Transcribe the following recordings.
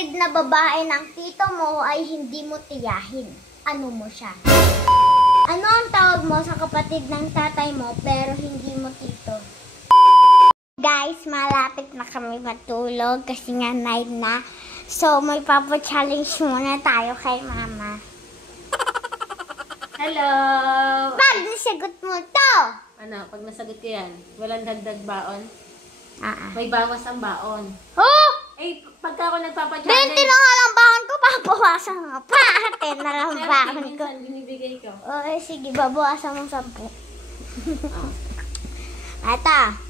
kapatid na babae ng tito mo ay hindi mo tiyahin, ano mo siya? Ano ang tawag mo sa kapatid ng tatay mo pero hindi mo tito? Guys, malapit na kami matulog kasi nga night na. So, may papa-challenge muna tayo kay mama. Hello! Pag nasagot mo to! Ano, pag nasagot ko yan, walang dagdag baon? Ah. May bawas ang baon. Oh! Eh, pagka ako 20 nagpapa-challenge, na nga lang baon ko, babawasan mo pa. 10 na lang baon ko. minsan binibigay ko. Oh, sige, babawasan mo 10. Oh. Ata,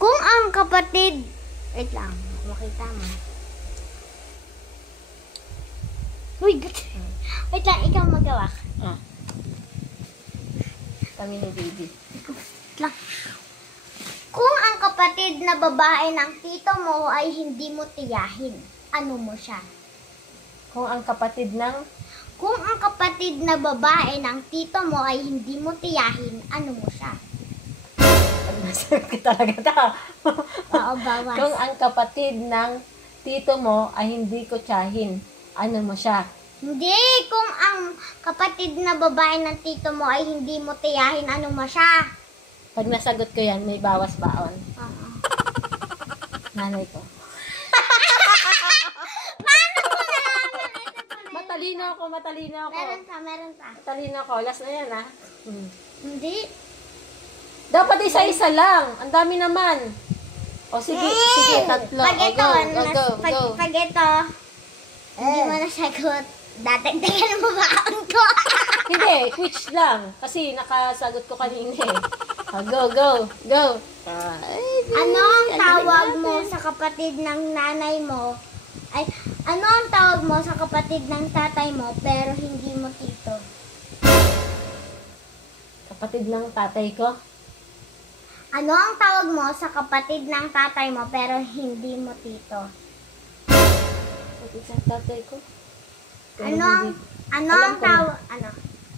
kung ang kapatid... Wait lang, makita mo. Uy, wait lang, ikaw magawa. Ah. Kami ni baby. Wait lang. Kung ang kapatid na babae ng tito mo ay hindi mo tiyahin, ano mo siya? Kung ang kapatid ng... Kung ang kapatid na babae ng tito mo ay hindi mo tiyahin, ano mo siya? Pag nasagot ko talaga ito. Oo, bawas. Kung ang kapatid ng tito mo ay hindi ko tiyahin, ano mo siya? Hindi, kung ang kapatid na babae ng tito mo ay hindi mo tiyahin, ano mo siya? Pag nasagot ko yan, may bawas baon. Oo. Nanay ko. Paano mo nalaman? Matalino ako. Meron pa. Matalino ako. Last na yan, ha? Hindi. Dapat isa-isa lang. Ang dami naman. O, sige, tatlo. Pag ito, go. pag ito, hindi mo nasagot, dadagdagan mo baon ko. Hindi, switch lang. Kasi nakasagot ko kanina eh. Go. Ano ang tawag mo sa kapatid ng nanay mo? Ay, ano ang tawag mo sa kapatid ng tatay mo pero hindi mo tito? Kapatid ng tatay ko? Ano ang tawag mo sa kapatid ng tatay mo pero hindi mo tito? Kapatid ng tatay ko? Pero Ano Alam ang ko tawag? Ano?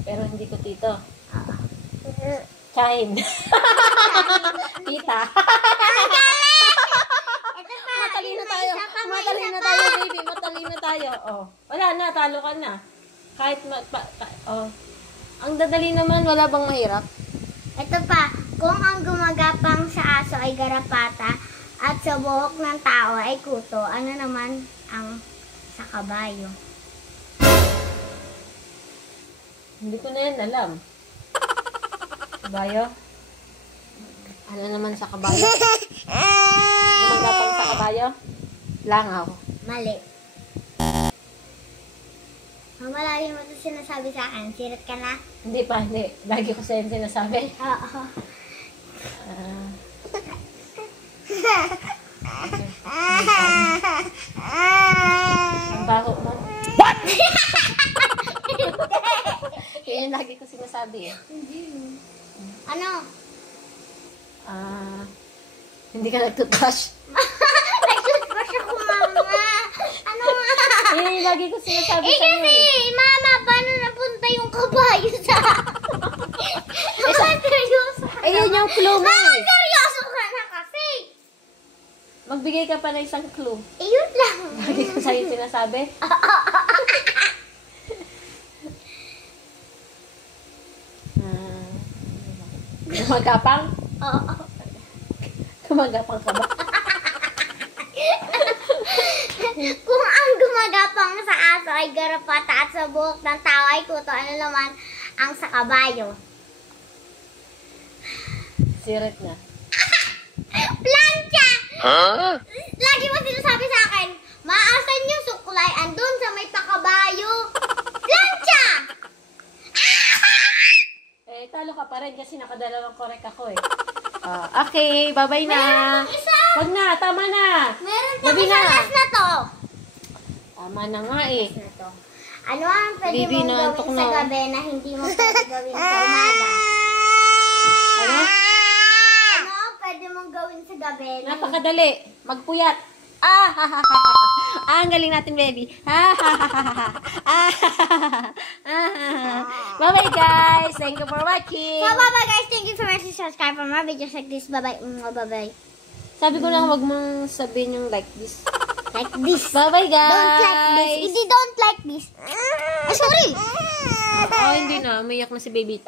Pero hindi ko tito. Chain. Tita. Ito pa. Matalino tayo, baby. Matalino tayo. Oh. Wala na, talo ka na. Kahit ang dadali naman, wala bang mahirap? Ito pa. Kung ang gumagapang sa aso ay garapata at sa buhok ng tao ay kuto, ano naman ang sa kabayo? Hindi ko na yan alam. Kabayo? Ano naman sa kabayo? Gumagapang sa kabayo? Langaw. Mali. Malagi mo ito sinasabi sa akin. Sirit ka na? Hindi pa, hindi. Lagi ko sa'yo sinasabi. Oo. Ang baho mo. What? Yun yung lagi ko sinasabi eh. Ano? Hindi ka nag-toothbrush. Nag-toothbrush ako, mama. Ano nga? Yun yung lagi ko sinasabi Eh sa'yo kasi, eh. mama, paano napunta yung kabayo sa... seryoso ka Eh, yun yung clue mo Mama, eh. seryoso ka na kasi. Magbigay ka pa ng isang clue. Eh, yun lang. Lagi ko sa'yo sinasabi. Gumagapang? Oo. Gumagapang ka ba? Kung ang gumagapang sa aso ay garapata at sa buhok ng tao ay kuto, ano naman ang sa kabayo? Sirit na. Plancha! Huh? Lagi mo sinasabi sa akin, maasan yung suklay andun sa may pakabayo. Plancha! Eh, talo ka pa rin kasi nakadalawang correct ako eh. Okay, bye-bye na. Meron pang isa. Wag na, tama na. Meron pang Gabi isa, na. last na to. Tama na nga eh. Last na to. Ano ang pwede Bibi, mong naantok gawin na sa ako. gabi na hindi mo pwede gawin sa umaga? Ano? Ano ang pwede mong gawin sa gabi na Napakadali. Magpuyat. Ang galing natin, baby. Bye-bye, guys. Thank you for watching. So, bye-bye guys. Thank you for watching. Subscribe for more videos like this. Bye-bye. Bye-bye. Sabi ko lang, wag mong sabihin yung like this. Like this. Bye-bye, guys. Don't like this. Hindi don't like this. Sorry. Oh, hindi na. Umiyak na si baby.